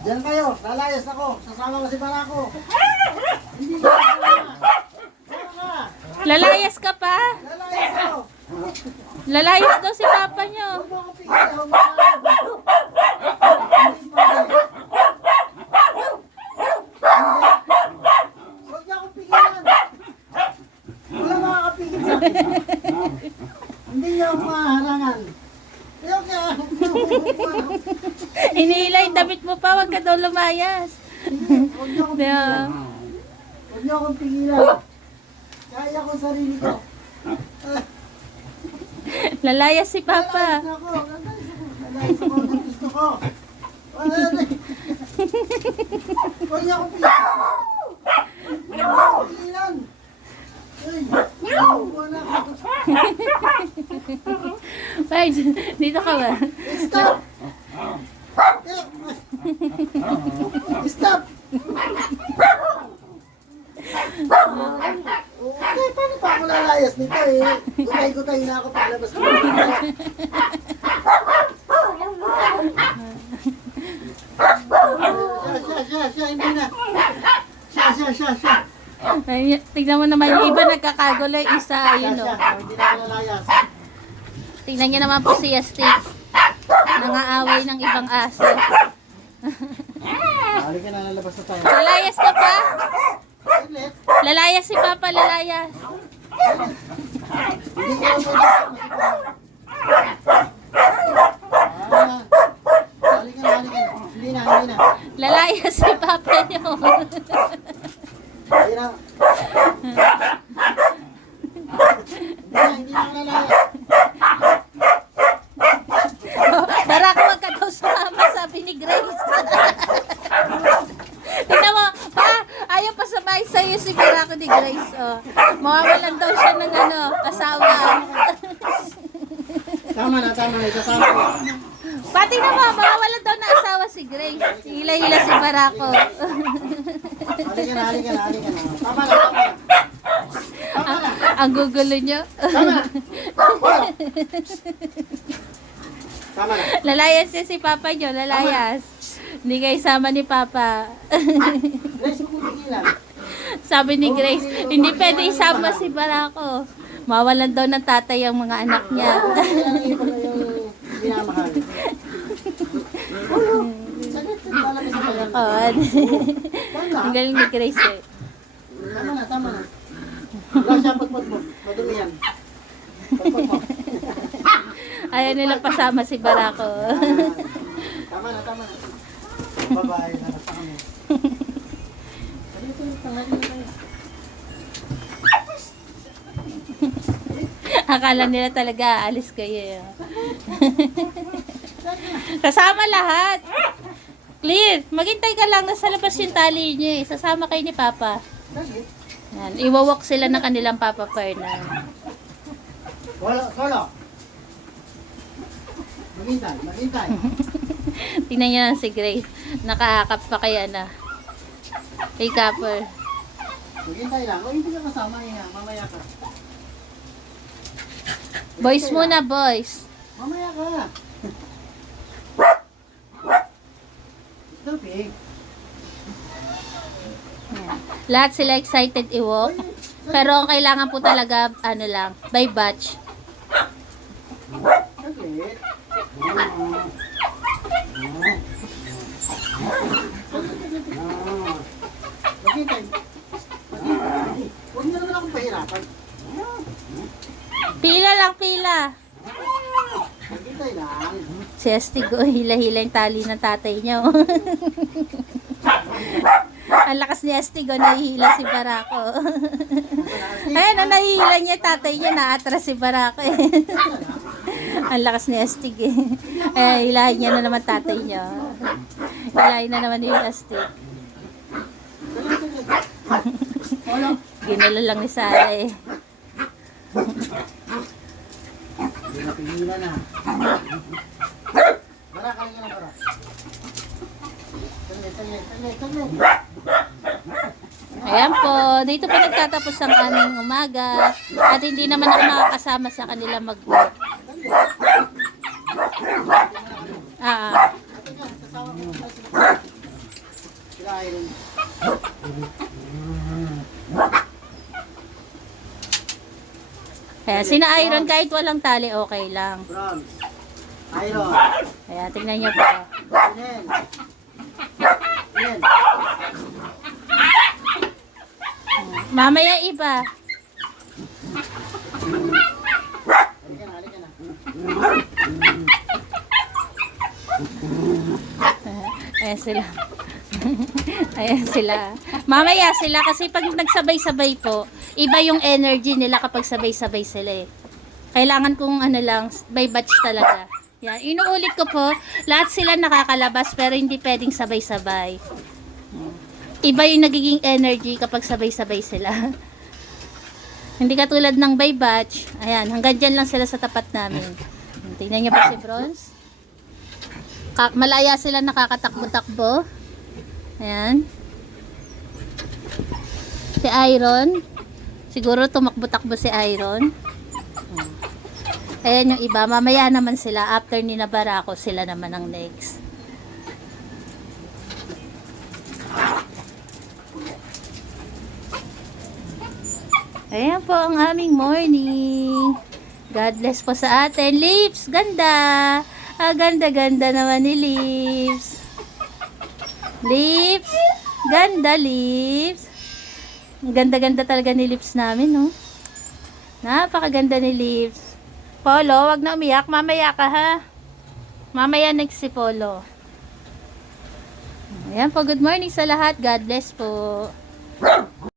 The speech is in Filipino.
Diyan kayo, lalayas ako. Sasama kasi para ako. Hindi na ako. Lalayas ka pa? Lalayas ako. Lalayas daw si papa nyo. Huwag mo ako pigilan. Huwag mo ako. Huwag niyo ako pigilan. Wala makakapigil sa akin. Hindi niyo ako maharangan. Kaya Hinihila yung damit mo pa, wag ka daw lumayas. huwag niyo ako pigilan. Huwag niyo akong pigilan. Kaya ko sarili ko. Lalayas si papa. Lalayas ako. Lalayas ako ng gusto ko. Huwag niyo akong pigilan. Huwag niyo akong pigilan. Ay, wala ako. Ay, dito ka ba? Stop! Stop! Okay, paano pa ako lalayas nito eh? Gutay-gutay na ako paglabas ko. Siya, hindi na. Siya. Ay, tignan mo naman yung iba nagkakagulo, yung isa, ayun o. Hindi na ako lalayas. Tingnan niyo naman po si Stick. Nangaaway ng ibang aso. Halika na, lalabas na tayo. Lalayas ka pa? Saglit. Lalayas si papa, lalayas. Hindi ko pwede. Halika na. Hindi na. Lalayas si papa nyo. Hindi na. Hindi na ako lalayas. Para ka wag ka daw sumama, sabi ni Grace. Tingnan mo, pa, ayaw pa sabay sa'yo si Barako ni Grace. Oh. Mawawalan daw siya ng asawa. Tama na. Isasama ko. Pati na mo, mawawalan daw ng asawa si Grace. Hila-hila si Barako. Halika na. Tama na. Ang gugulo nyo. Tama na. Lalayas siya si Papa nyo, lalayas. Hindi kayo sama ni Papa. Grace, kung tigilan. Sabi ni Grace, hindi pwede isama si Barako. Mawalan daw ng tatay ang mga anak niya. Yan ang yung minamahal. Saglit, lalabas na tayo. Oo. Ang galing ni Grace eh. Tama na. Wala siya, pagpot mo. Madumi yan. Pagpot mo. Ayaw nila pasama si Barako. Tama na. Bye-bye. Hanap pa kami. Tanghali na tayo. Akala nila talaga aalis kayo. Kasama lahat. Clear. Maghintay ka lang. Nasa labas yung tali niyo eh. Sasama kayo ni Papa. Saglit. Yan. Iwawalk sila ng kanilang Papa Fernan. Solo. Maghintay. Tingnan niyo na si Grace. Nakaakap pa kaya na. Kay Copper. Maghintay lang. O, hindi ka kasama niya. Mamaya ka. Boys muna, boys. Mamaya ka. Stupid. Yan. Lahat sila excited i-walk. Pero ang kailangan po talaga, by batch. Saglit. Maghintay. Huwag niyo naman akong pahirapan. Pila lang, pila. Maghintay lang. Si Estigo, hila-hila yung tali ng tatay niya. Oh. Ang lakas ni Estigo, nahihila si Barako. Ayan, nahihila niya tatay niya, naatras si Barako eh. Ang lakas ni Estig eh. Hilahin niya na naman tatay niya. Hilahin na naman yung Estig. Ginala lang ni Sara eh. Hindi na pigilan na. Bara, kaling ka na bara. Saglit. Ayan po, dito po nagtatapos ang aming umaga. At hindi naman ako nakakasama sa kanila mag-work. Kaya sina Iron kahit walang tali, okay lang. Bronze. Iron. Kaya tingnan niyo po. Nen. Nen. Mamaya iba. Halika na, halika na. Ayan sila. Ayan sila. Mamaya sila kasi pag nagsabay-sabay po, iba yung energy nila kapag sabay-sabay sila eh. Kailangan kong ano lang, by batch talaga. Yan, inuulit ko po, lahat sila nakakalabas pero hindi pwedeng sabay-sabay. Iba yung nagiging energy kapag sabay-sabay sila. Hindi katulad ng by batch. Ayan, hanggang dyan lang sila sa tapat namin. Tingnan niyo pa si Bronze. Malaya sila nakakatakbo-takbo. Ayan. Si Iron. Siguro tumakbo-takbo si Iron. Ayan yung iba. Mamaya naman sila. After ni Nabarako, sila naman ang next. Ayan po ang aming morning. God bless po sa atin. Lips, ganda. Ganda-ganda naman ni Lips. Lips, ganda Lips. Ganda-ganda talaga ni Lips namin, no? Napakaganda ni Lips. Polo, wag na umiyak. Mamaya ka, ha? Mamaya next si Polo. Ayan po, good morning sa lahat. God bless po.